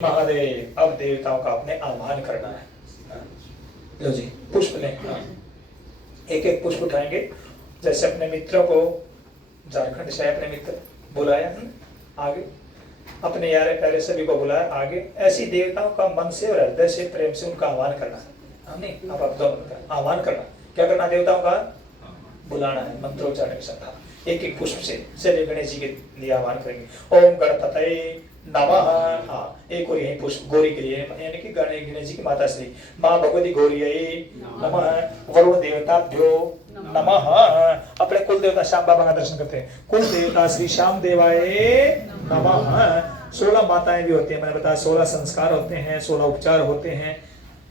महादेव, अब देवताओं का अपने आह्वान करना है। लो जी, पुष्प लें। एक एक पुष्प उठाएंगे। जैसे अपने मित्रों को झारखंड से अपने मित्र बुलाया आगे, अपने यारे प्यारे सभी को बुलाया आगे, ऐसी देवताओं का मन से और हृदय से प्रेम से उनका आह्वान करना है। हमने आप दोनों का आह्वान करना। क्या करना? देवताओं का बुलाना है मंत्रोच्चारण के साथ। एक एक पुष्प से चलिए गणेश जी के लिए आह्वान करेंगे। ओम गणपतये नमः। हाँ, एक और यही पुष्प गौरी के लिए, यानी कि गणेश जी की माता श्री माँ भगवती गौरी नमः। वरुण देवताभ्यो नमः। अपने कुल देवता श्याम बाबा का दर्शन करते हैं। कुल देवता श्री श्याम देवाय नमः। 16 माताएं भी होती है, मैंने बताया 16 संस्कार होते हैं, 16 उपचार होते हैं,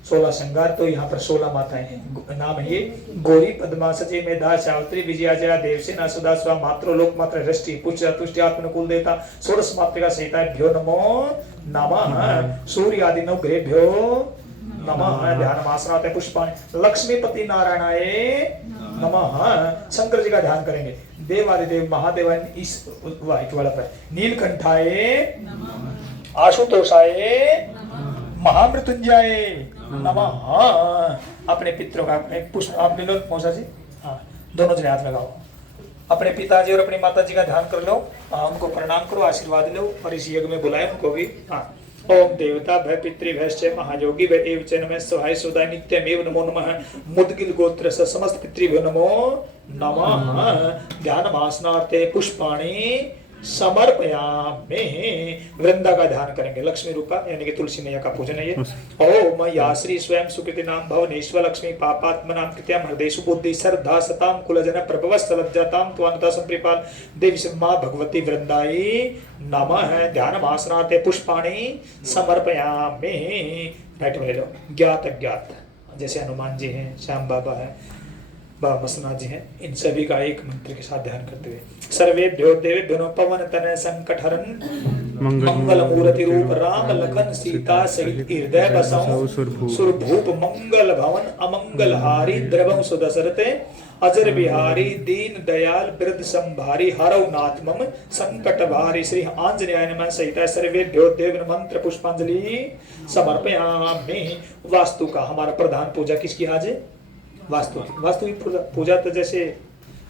16 श्रृंगार। तो यहाँ पर 16 माताएं हैं। नाम है ये गौरी, पद्मा, सची, मेधा, शावत्री, विजया, जया, देवसेना, सुधा, स्वा, मातृ, लोक मात्र, दृष्टि, पुष्ट, तुष्टि, आत्मन, कुल देवता, 16 मातृका सहिता भ्यो नमो नमः। सूर्य आदि नवग्रहेभ्यो नमः। ध्यान आसनाते पुष्पाणि लक्ष्मीपति नारायणाय नमः। शंकर जी का ध्यान करेंगे। देवादिदेव महादेव इस वाइट वाला पर नीलकंठाय आशुतोषाय महामृत्युंजय नमः। अपने पितरों का एक पुष्प आप ले लो मौसा जी। हाँ, दोनों जने हाथ लगाओ। अपने पिताजी और अपनी माता जी का ध्यान कर लो। उनको प्रणाम करो, आशीर्वाद लो और इस यज्ञ में बुलाए उनको भी। हाँ, ओम देवता भय पितृभ्यश्च महायोगी भय एव च नमः सहाय सुदाय नित्यमेव नमो नमः। मुद्गिल गोत्र स समस्त पितृभ्यो नमो नमः। ध्यान आसनार्थे पुष्पाणि समर्पयामि। वृंदा का ध्यान करेंगे। लक्ष्मी रूपा यानी कि तुलसी मैया का पूजन है ये। ओम या श्री स्वयं सुकृति नाम भवनेश्वर लक्ष्मी पापात्म नाम कृत्याम हृदयसु बुद्धि श्रद्धा सताम कुलजन प्रभव सलज्जाताम त्वानता संप्रिपाल देवी से मां भगवती वृंदाई नमः। ध्यान आसनाते पुष्पाणि समर्पयामि। राइट में ले लो। ज्ञात अज्ञात जैसे हनुमान जी हैं, श्याम बाबा है, बाबा मसनाथ जी हैं, इन सभी का एक मंत्र के साथ ध्यान करते हुए सर्वेभ्यो देवेभ्यो नमः। पवन तनय संकट हरन मंगल मूर्ति रूप राम लखन सीता सहित हृदय बसौ सुरभूप मंगल भवन अमंगल हारी द्रवं सुदशरथे अजर बिहारी दीन दयाल वृद्ध संभारी हरौ नाथ मम संकट भारी। श्री आंजनेय नमः सहित सर्वेभ्यो देव मंत्र पुष्पांजलि समर्पयामि। वास्तु का हमारा प्रधान पूजा किसकी आज है? वास्तु की पूजा तो जैसे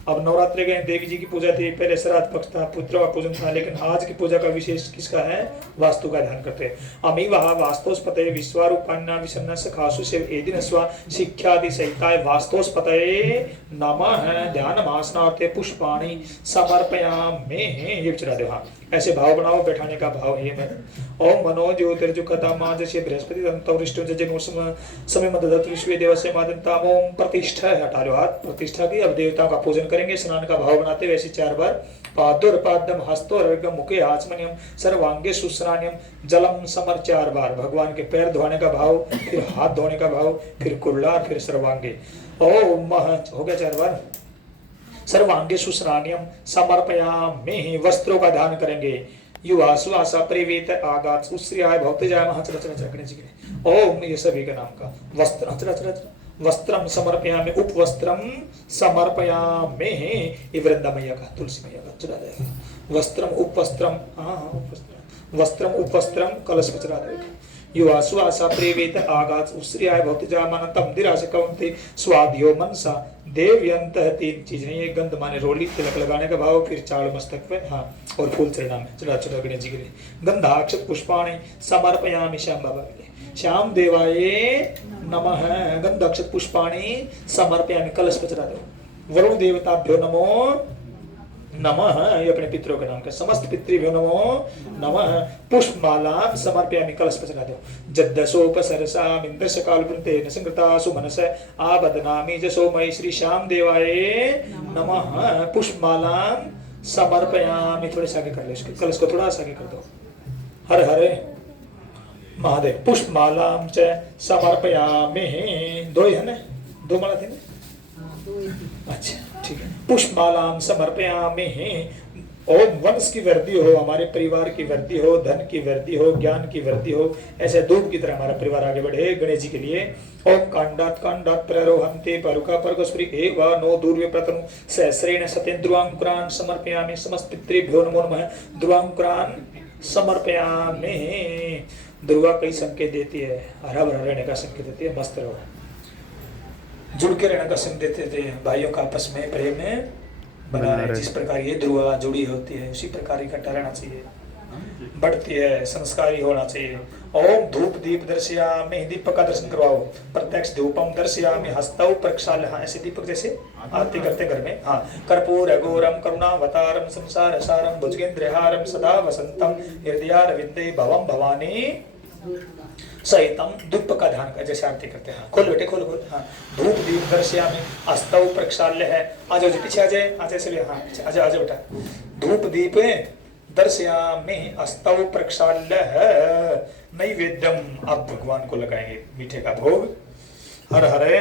अब नवरात्रि गए देवी जी की पूजा थी, पहले श्राद्ध पक्ष था, पुत्रों का पूजन था, लेकिन आज की पूजा का विशेष किसका है? वास्तु का ध्यान करते हैं। अमीवह वास्तोस्पतये विश्वारूपान्ना विषन्न सखासु सेव एदिन स्वा शिक्षादि सहिताय वास्तोस्पतये नमः। ध्यान आसनार्थे पुष्पाणि समर्पयामि। ये विचारा दे। हाँ, ऐसे भाव बनाओ, बैठाने का भाव है मैं। ओम मनो ज्योतिर्जुकता माजसे बृहस्पति दंतौरिष्टो जजनो समय मददत विश्व देवस्य मादंताम। ओम प्रतिष्ठा हटा लो हाथ, प्रतिष्ठा की। अब देवताओं का पूजन करेंगे। स्नान का भाव बनाते हुए ऐसे 4 बार। पादोर्पाद्यम हस्तोर्गम मुखे आचमनियम सर्वांगे सुस्नान्यम जलम समर 4 बार। भगवान के पैर धोने का भाव, फिर हाथ धोने का भाव, फिर कुल्ला, फिर सर्वांगे। ओम हो गया 4 बार। सर्वांगे सुस्नान्यम समर्पयामि। वस्त्रों का ध्यान करेंगे। युवा सुवासा प्रेवित आगात सुश्रियाय भक्तजाय महाचरचरण। ओम ये सभी का नाम का वस्त्र वस्त्रम समर्पयामि उपवस्त्रम समर्पयामि। ये वृंदा मैया का, तुलसी मैया का चला जाएगा। वस्त्रम उपवस्त्रम, वस्त्रम उपवस्त्रम कलश में चला जाएगा। युवा सुवासा प्रेवित आगात उश्रियाय भक्तजामानतम दिराज कौंते स्वाध्यो मनसा देवयंत। 3 चीजें ये। गंध माने रोली, तिलक लगाने का भाव, फिर चाड़ मस्तक पे, हाँ, और फूल चढ़ना में चढ़ा गणेश जी के लिए। गंधाक्षत पुष्पाणि समर्पयामि श्याम बाबा के लिए। श्याम देवाय नमः। गंधाक्षत पुष्पाणि समर्पयामि। कलश पे चढ़ा दो। वरुण देवताभ्यो नमो नमः। ये अपने पितरों के नाम का। समस्त पितृभ्यो नमो नमः। पुष्पमाला समर्पयामि। कलश पे चढ़ा दो। जद्दसोपसरसा मिन्द्रस्य कालवृन्तेन संकृता सुमनस आबदनामि जसोमयि श्री श्याम देवाय नमः। पुष्पमाला समर्पयामि। थोड़े से आगे कर ले इसके, कलश को थोड़ा सा आगे कर दो। हर हरे महादेव। पुष्पमालां च समर्पयामि। 2 ही है ना? 2 माला थी ना? अच्छा ठीक है। पुष्पमालां समर्पयामि। ओम वंश की वृद्धि हो, हमारे परिवार की वृद्धि हो, धन की वृद्धि हो, ज्ञान की वृद्धि हो, ऐसे धूप की तरह हमारा परिवार आगे बढ़े गणेश जी के लिए। ओम कांडात प्ररोहन्ते परुका परगस्परि एव नो दूर्वे प्रतनु सहस्रेण सतेन्द्रुवांकुरान् समर्पयामि। समस्त पितृभ्यो नमो नमः। द्रुवांकुरान् समर्पयामि। दुर्गा कई संकेत देती है, हरा भरा रहने का संकेत देती है, मस्त रहो, जुड़ के रहने का संकेत देते हैं, भाइयों का आपस में प्रेम में बना रहे। जिस प्रकार ये दुर्गा जुड़ी होती है उसी प्रकार इकट्ठा रहना चाहिए, बढ़ती है, संस्कारी होना चाहिए। ओम धूप दीप दर्शयामि, दीपक का दर्शन करवाओ, प्रत्यक्ष धूपम दर्शयामि, हस्तौ प्रक्षाल्य, हाँ ऐसे दीपक जैसे आरती करते घर में, हाँ कर्पूर घोरम करुणावतारम संसार सारम भुजगेंद्रहारम सदा वसंतम हृदयारविंदे भवम भवानी सहितम, धूप का ध्यान कर जैसे आरती करते हैं। खोल बेटे खोल खोल, हाँ धूप दीप दर्शयामि, हस्तौ प्रक्षाल्य है, आ जाओ जी पीछे आ जाए, आ जाए चलिए, हाँ पीछे आ जाओ, आ जाओ बेटा, धूप दीप दर्शयामि हस्तौ प्रक्षाल्य नैवेद्यम, अब भगवान को लगाएंगे मीठे का भोग, हर हरे,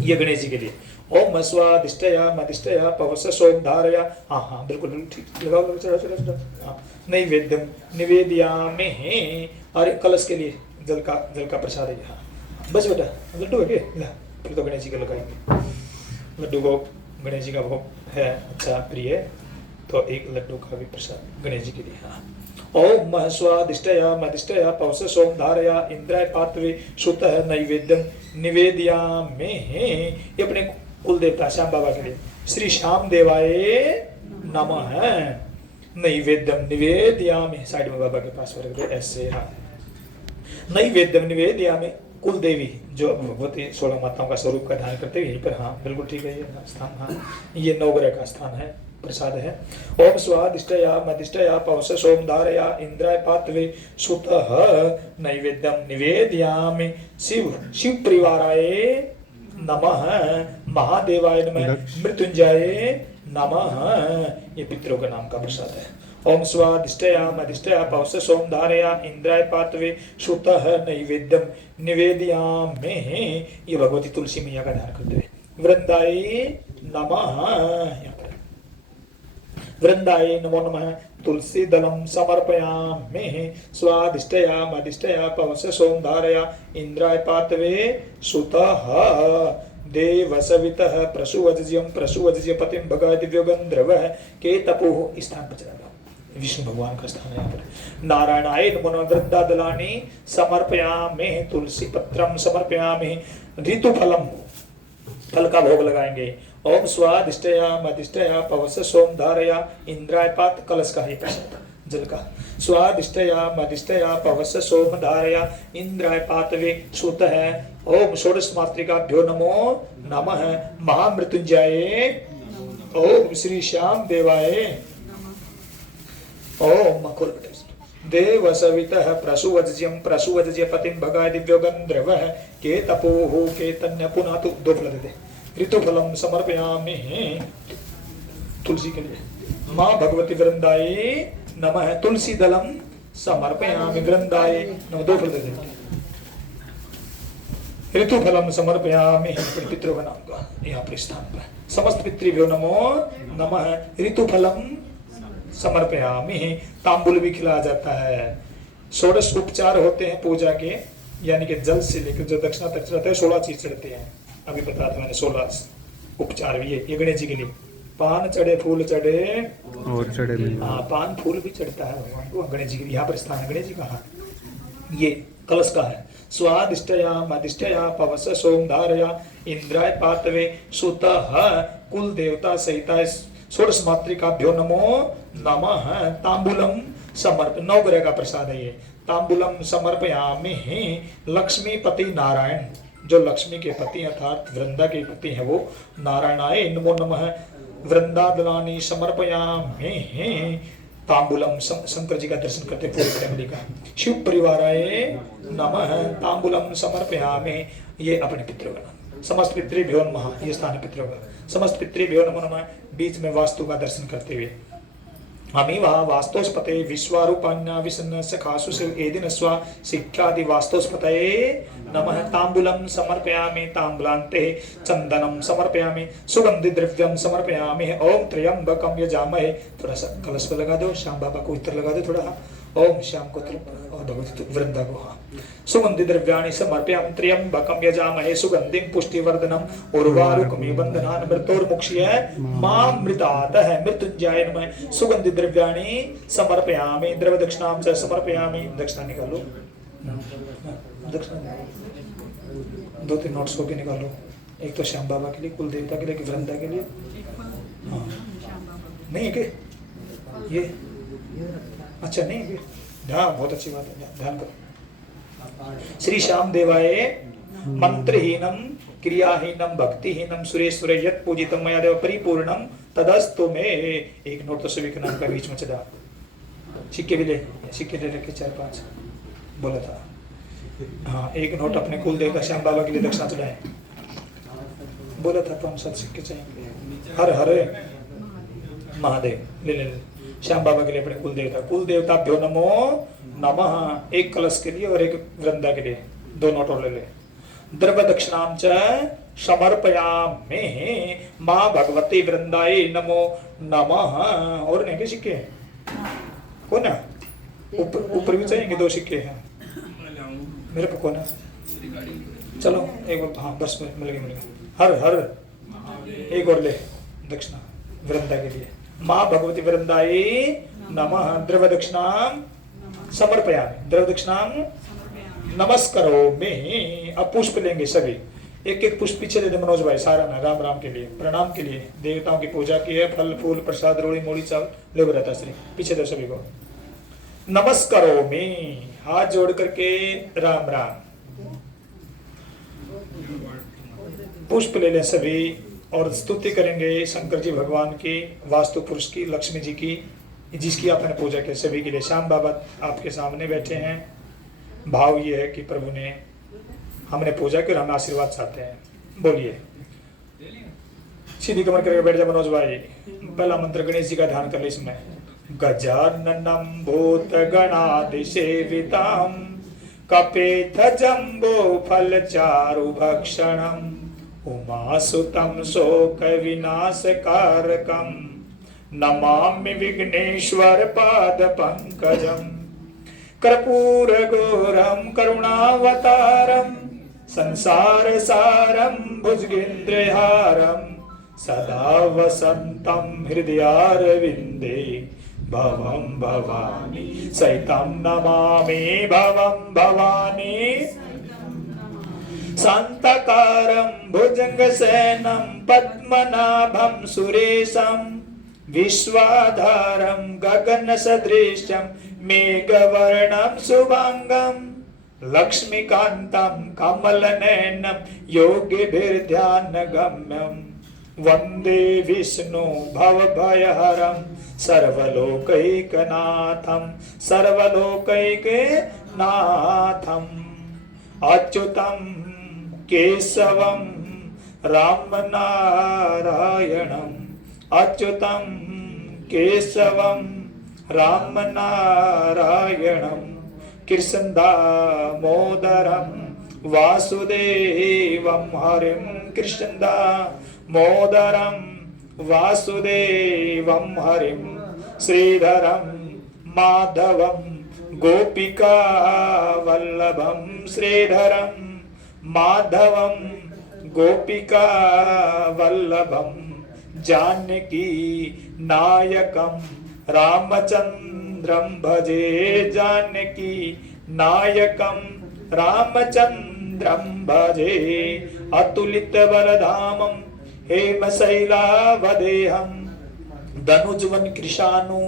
ये गणेश जी के लिए। ओम स्वादिष्टया मदिष्टया पवस सोम धारया, हाँ हाँ बिल्कुल ठीक, लगाओ चढ़ा चढ़ा चढ़ा, हाँ नैवेद्यम निवेदयामि, और कलश के लिए जल का प्रसाद है, हाँ बस बेटा लड्डू है क्या, फिर तो गणेश जी का लगाएंगे, लड्डू को गणेश जी का भोग है अच्छा प्रिय, तो एक लड्डू का भी प्रसाद गणेश जी के लिए। हाँ ओम स्वादिष्टया मदिष्टया पवस सोम धारया इंद्राय पात्वे सुतः नैवेद्यम निवेदयामि, ये अपने कुल देवता श्याम बाबा के लिए, श्री श्याम देवाय नमः नैवेद्यम निवेदयामि, साइड में बाबा के पास रख दो ऐसे, हाँ नैवेद्यम निवेदयामि, कुल देवी जो भगवती 16 माताओं का स्वरूप का ध्यान करते हुए यहीं पर, हाँ बिल्कुल ठीक है ये स्थान, हाँ ये नवग्रह का स्थान है, प्रसाद है। ओम स्वादिष्टया मदिष्टया पवस सोम धारया इंद्राय पात्वे सुतः नैवेद्यम निवेदयामि, शिव परिवाराय नमः, महादेवाय नमः, मृत्युंजय नमः, ये पितरों का नाम का प्रसाद है। ओम स्वादिष्टया मदिष्टया पवस सोम धारया इंद्राय पात्वे सुतः नैवेद्यम निवेदयामि, ये भगवती तुलसी मैया का ध्यान करते हुए। वृंदाय नमः, वृंदाय नमो नमः, तुलसी दलम समर्पयामि, स्वादिष्टया मदिष्टया पवस सोम धारया इंद्राय पात्वे सुतः देवसवितः प्रसुवज्यम प्रसुवज्य पतिम भगा दिव्योगंध्रवः के तपोः, इस स्थान पर चला जाओ, विष्णु भगवान का स्थान है यहाँ पर। नारायणाय नमो नमः, वृंदादलानि समर्पयामि, तुलसी पत्रम समर्पयामि, ऋतुफलम, फल का भोग लगाएंगे। ओम स्वादिष्टया मदिष्टया पवस सोम धारया इंद्राय पात, कलश का ही प्रसाद जल का, स्वादिष्टया मदिष्टया पवस सोम धारया इंद्राय पातवे सुतः, ओम षोडश मातृकाभ्यो नमो नमः, महामृत्युंजय, ओम श्री श्याम देवाय, ओम देव सवितः प्रसुवज्यम प्रसुवज्य पतिम भगाय दिव्योगंध्रवः के तपोः के तन्य पुनः, तो दो फल देते, ऋतुफलम समर्पयामि, तुलसी के लिए, माँ भगवती वृंदाय नमः, तुलसी दलम समर्पयामि वृंदाय नमः, दो फल देते, ऋतुफलम समर्पयामि, पितरों का नाम का यहाँ पर स्थान पर, समस्त पितृभ्यो नमो नमः, ऋतुफलम समर्पयामि, तांबुल भी खिलाया जाता है। षोडश उपचार होते हैं पूजा के, यानी कि जल से लेकर जो दक्षिणा तक चढ़ाते हैं 16 चीज चढ़ते हैं, अभी बता था मैंने 16 उपचार भी है ये गणेश जी के लिए, पान चढ़े फूल चढ़े और चढ़े, हाँ पान फूल भी चढ़ता है भगवान को, गणेश जी के यहाँ पर स्थान है गणेश जी का, ये कलश का है। स्वादिष्टया मदिष्टया पवस सोम धारया इंद्राय पातवे सुतः, कुल देवता सहिता षोडश मातृकाभ्यो नमो नमः, तांबूलम समर्प, नवग्रह का प्रसाद है ये, तांबूलम समर्पयामि, लक्ष्मीपति नारायण, जो लक्ष्मी के पति अर्थात वृंदा के पति हैं वो, नारायणाय नमो नमः, वृंदादलानि समर्पयामि, तांबूलम, शंकर जी का दर्शन करते पूरी फैमिली का, शिव परिवाराय नमः, तांबूलम समर्पयामि, ये अपने पितरों का नाम, समस्त पितृभ्यो नमः, ये स्थान पितरों का, समस्त पितृभ्यो नमो नमः, बीच में वास्तु का दर्शन करते हुए, हमी वहाँ वास्तोस्पते विश्वारूपान्या विसन्न सखासु शिव एदिन स्वा शिक्षादि वास्तोस्पतये नमः, तांबूलम समर्पयामि, तांबूलान्ते चंदनम समर्पयामि, सुगंधि द्रव्यम समर्पयामि, ओम त्र्यंबकम यजामहे, थोड़ा सा कलश पर लगा दो, श्याम बाबा को इत्र लगा दो थोड़ा, ओम श्याम को और भगवती वृंदा को। हाँ, सुगंधि द्रव्याणि समर्पयामि त्र्यंबकं यजामहे सुगंधिं पुष्टिवर्धनम् उर्वारुकमिव बन्धनान् मृत्योर्मुक्षीय मामृतातः मृत्युंजयाय नमः। सुगंधि द्रव्याणि समर्पयामि द्रव्य दक्षिणां च समर्पयामि। दक्षिणा निकालो, दक्षिणा 2-3 नोट्स को भी निकालो। एक तो श्याम बाबा के लिए, कुल देवता के लिए, कि वृंदा के लिए। हाँ नहीं है कि ये अच्छा नहीं है। ध्यान, बहुत अच्छी बात है, ध्यान करो। श्री श्याम देवाय मंत्रहीनम क्रियाहीनम भक्तिहीनम सुरेश्वरे यत् पूजितम मया देव परिपूर्णम तदस्तु में। एक नोट तो सभी के नाम का बीच में चला। सिक्के भी ले, सिक्के ले रखे 4-5 बोला था। हाँ, एक नोट अपने कुल देवता श्याम बाबा के लिए दक्षिणा चढ़ाए बोला था। 5-7 सिक्के चाहिए। हर हर महादेव ले ले ले। श्याम बाबा के लिए अपने कुल देवताभ्यो नमो नमः। एक कलश के लिए और एक वृंदा के लिए 2 नोट और ले ले। द्रव्य दक्षिणां च समर्पयामि मां भगवती वृंदाय नमो नमः। और नहीं के सिक्के कौन है? ऊपर भी चाहिए 2 सिक्के हैं मेरे पे। कौन है? चलो एक बार। हाँ बस मिल गए। हर हर एक और ले दक्षिणा वृंदा के लिए। माँ भगवती वृंदाय नमः। द्रव्य दक्षिणां समर्पयामि द्रव्य दक्षिणां नमस्करोमि। अब पुष्प लेंगे सभी, एक एक पुष्प पीछे दे दे मनोज भाई। सारा ना राम राम के लिए, प्रणाम के लिए, देवताओं की पूजा की है। फल फूल प्रसाद रोड़ी मोड़ी चावल ले रहता श्री पीछे दो सभी को। नमस्करोमि, हाथ जोड़ करके राम राम। पुष्प ले लें सभी और स्तुति करेंगे शंकर जी भगवान की, वास्तु पुरुष की, लक्ष्मी जी की, जिसकी आपने पूजा की। सभी के लिए श्याम बाबा आपके सामने बैठे हैं। भाव ये है कि प्रभु ने हमने पूजा की और हम आशीर्वाद चाहते हैं। बोलिए, सीधी कमर करके बैठ जा मनोज भाई। पहला मंत्र गणेश जी का ध्यान कर ले इसमें। गजाननम भूत गणादिसेविताम कपेथ जम्बो फल चारु भक्षणम उमासुतं शोक विनाशकारकं नमामि विघ्नेश्वर पाद पंकजं कर्पूर घोरं करुणावतारं संसार सारं भुजगेन्द्रहारं सदा वसन्तं हृदयारविन्दे भवं भवानी सहितं नमामि भवं भवानी शांताकारं भुजंगसेनं पद्मनाभं सुरेशं विश्वाधारं गगनसदृशं मेघवर्णं शुभांगं लक्ष्मीकान्तं कमलनयनं योगिभिर्ध्यानगम्यं वन्दे विष्णु भवभयहरं सर्वलोकैकनाथं सर्वलोकैकनाथं अच्युतं केशवं रामनारायणं अच्युतं केशवं रामनारायणं कृष्णदामोदरं वासुदेवं हरिं कृष्णदामोदरं वासुदेवं हरिं श्रीधरं माधवं गोपिका वल्लभं श्रीधरं माधवं गोपिका वल्लभं जानकी नायकं रामचंद्रं भजे जानकी नायकं रामचंद्रं भजे अतुलित बलधामं हेमशैलावदेहं धनुजवन कृशानु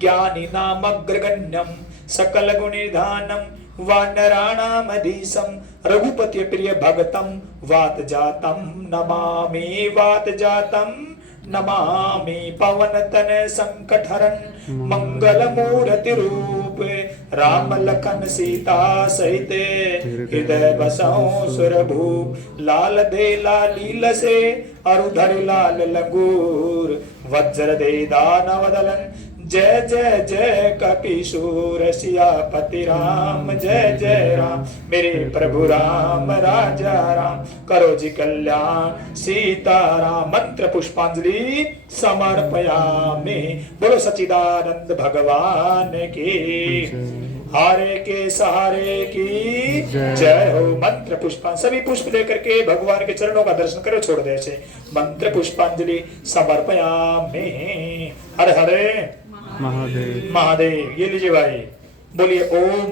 ज्ञानी नामग्रगण्यं सकल गुणिधानं वानराणामधीशं रघुपति प्रिय भगतं वात जातं नमामि वात जातं नमामि पवन तन संकटहरन मंगल मूर्ति रूप राम लखन सीता सहित हृदय बसौ सुरभूप लाल दे लालील से अरुधर लाल लंगूर वज्र दे दानव दलन जय जय जय कपीशूर सियापति राम, जय जय राम मेरे प्रभु राम राजा राम, करो जी कल्याण सीताराम। मंत्र पुष्पांजलि समर्पयामि। बोलो सच्चिदानंद भगवान की, हारे के सहारे की जय हो। मंत्र पुष्पांजलि, सभी पुष्प लेकर के भगवान के चरणों का दर्शन करो, छोड़ दे से। मंत्र पुष्पांजलि समर्पयामि। हरे हरे महादेव महादेव। ये लीजिए भाई, बोलिए ओम।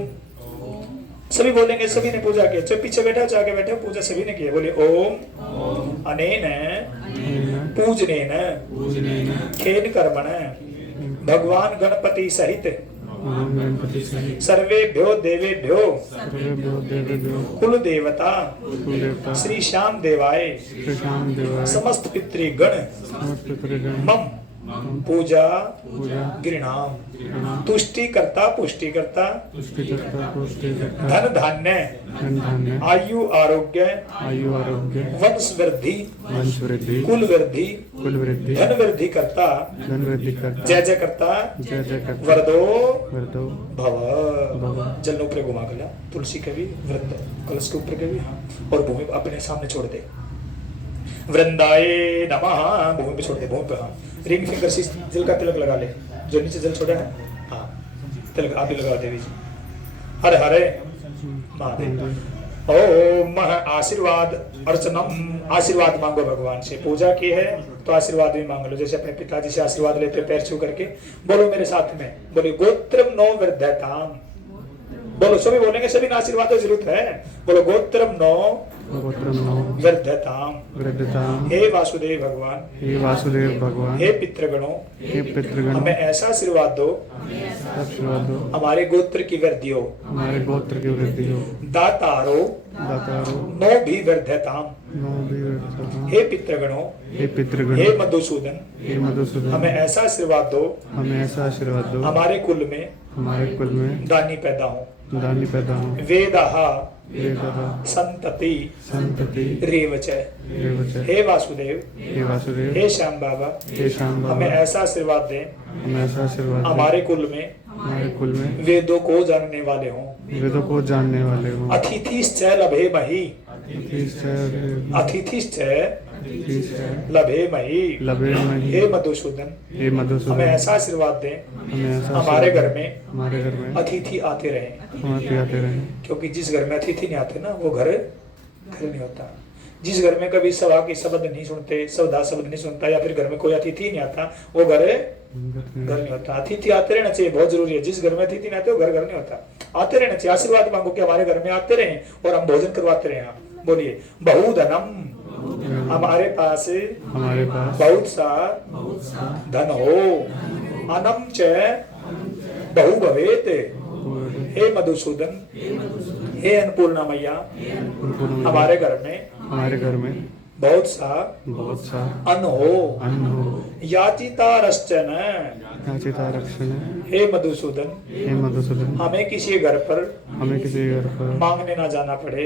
सभी बोलेंगे, सभी ने पूजा की। चाहे पीछे बैठे हो चाहे आगे बैठे हो, पूजा सभी ने की है। बोलिए ओम अनेन पूजनेन खेन कर्मण भगवान गणपति सहित सर्वेभ्यो देवेभ्यो कुल देवता श्री श्याम देवाय समस्त पितृगण मम पूजा गृणाम। तुष्टि करता पुष्टि करता धन धान्य आयु आरोग्य वंश वृद्धि कुल वृद्धि धन वृद्धि करता जय जय करता वरदो भव। जल ऊपर घुमा गला, तुलसी के भी वृंद कलश के ऊपर के भी, हाँ, और भूमि अपने सामने छोड़ दे। वृंदाए नमः, भूमि पे छोड़ दे, भूमि पे। हाँ, रिंग फिंगर से जल का तिलक लगा ले, जो नीचे जल छोड़ा है। हाँ, तिलक आप भी लगा देवी जी। हरे हरे महादेव। ओम आशीर्वाद अर्चनम, आशीर्वाद मांगो भगवान से। पूजा की है तो आशीर्वाद भी मांग लो, जैसे अपने पिताजी से आशीर्वाद लेते पैर छू करके। बोलो मेरे साथ में, बोलिए गोत्रम नो वृद्धताम। बोलो, सभी बोलेंगे, सभी ने आशीर्वाद की जरूरत है। बोलो गोत्रम नो वृद्धताम। हे वासुदेव भगवान, हे वासुदेव भगवान, हे पितृगणों, हे पितृगणों, हमें ऐसा आशीर्वाद दो हमारे गोत्र की वृद्धि हो, हमारे गोत्र की वृद्धि हो। दातारो नो भी वृद्धताम। हे पितृगणों, हे पितृगणों, हे मधुसूदन, हे मधुसूदन, हमें ऐसा आशीर्वाद दो हमें ऐसा आशीर्वाद दो हमारे कुल में दानी पैदा हो। वेदाहा संतति रेवच। हे वासुदेव, हे श्याम बाबा, हमें ऐसा आशीर्वाद दें हमारे कुल में वेदों को जानने वाले हों। अतिथिश्च लभे मही, अतिथिश्च लभे मही। हे मधुसूदन, हमें ऐसा आशीर्वाद दें हमारे घर में अतिथि आते रहें। क्योंकि जिस घर में अतिथि नहीं आते ना, वो घर नहीं होता। जिस घर में कभी सभा के शब्द नहीं सुनते, सवधा शब्द नहीं सुनता, या फिर घर में कोई अतिथि नहीं आता, वो घर नहीं होता। अतिथि आते रहना चाहिए, बहुत जरूरी है। जिस घर में अतिथि नहीं आते वो घर नहीं होता। आते रहना चाहिए। आशीर्वाद मांगो कि हमारे घर में आते रहें और हम भोजन करवाते रहे। बोलिए बहुधनम, हमारे पास बहुत सा धन हो। अनम च बहु भवेत। हे मधुसूदन, हे अन्नपूर्णा मैया, हमारे घर में बहुत सा अन्न हो। याचिता रक्षण, हे मधुसूदन, हमें किसी घर पर मांगने ना जाना पड़े।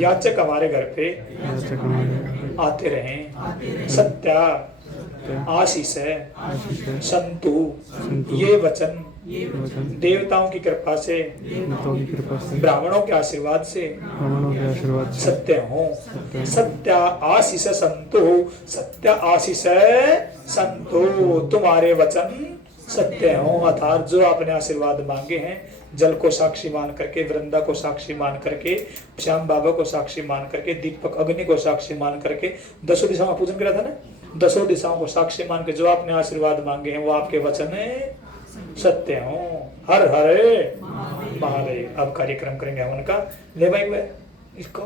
याचक हमारे घर पे आते रहें। सत्या आशीष संतु, ये वचन देवताओं की कृपा से ब्राह्मणों के आशीर्वाद से सत्य हो। सत्य आशीष संतो, सत्य आशीष संतो, तुम्हारे वचन सत्य हो। अर्थात जो आपने आशीर्वाद मांगे हैं, जल को साक्षी मान करके, वृंदा को साक्षी मान करके, श्याम बाबा को साक्षी मान करके, दीपक अग्नि को साक्षी मान करके, 10 दिशाओं का पूजन करा था ना, 10 दिशाओं को साक्षी मान के जो आपने आशीर्वाद मांगे हैं वो आपके वचन सत्य हो। हर हरे महादेव। अब कार्यक्रम करेंगे हम उनका। ले भाई इसको